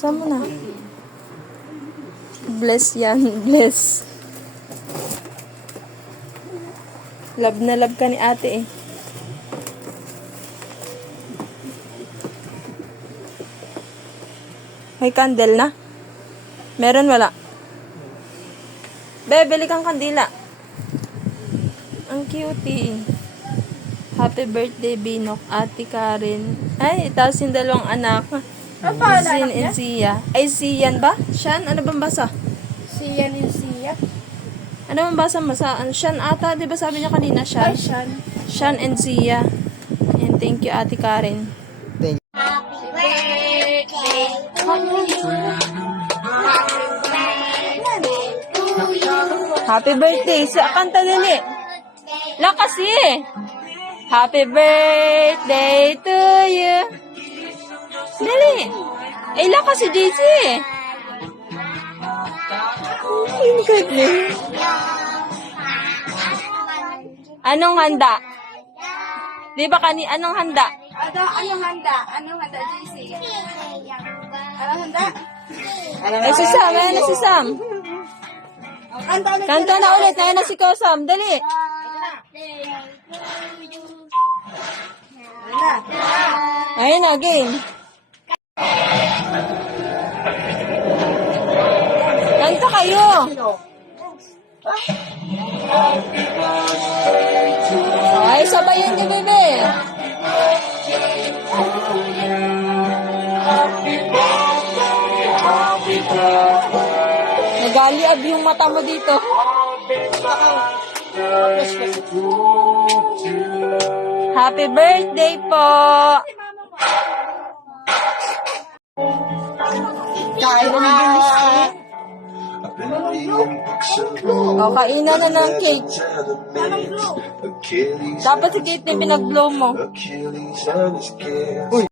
Buksan mo na. Bless yan. Bless. Love na love ka ni ate eh. May candle na? Meron wala? Be, bili kang kandila. Ang cutie. Happy birthday, Binok, Ate Karen. Ay, tapos yung dalawang anak. Ano pa Zin anak and niya? Zia. Ay, Zian ba? Shan? Ano bang basa? Siya ni Siya. Ano bang basa mo? Shan ata, di ba sabi niya kanina, Shan? Ay, Shan. Shan and Zia. And thank you, Ate Karen. Happy birthday. Sa kanta dili. Lakas eh. Happy birthday to you. Dali. Ay, lakas si JC. Anong handa? Di ba anong handa? Anong handa? Anong handa, JC? Anong handa? Ay, si Sam. Ayan na si Sam. Kanta na ulit. Ayan na si Sam. Dali. Ayun na, game. Kanta kayo. Ay, sabayin niyo, bebe. Nag-aliab yung mata mo dito. Happy birthday po. O, kainan na ng cake. Dapat si Kate na pinag-blow mo.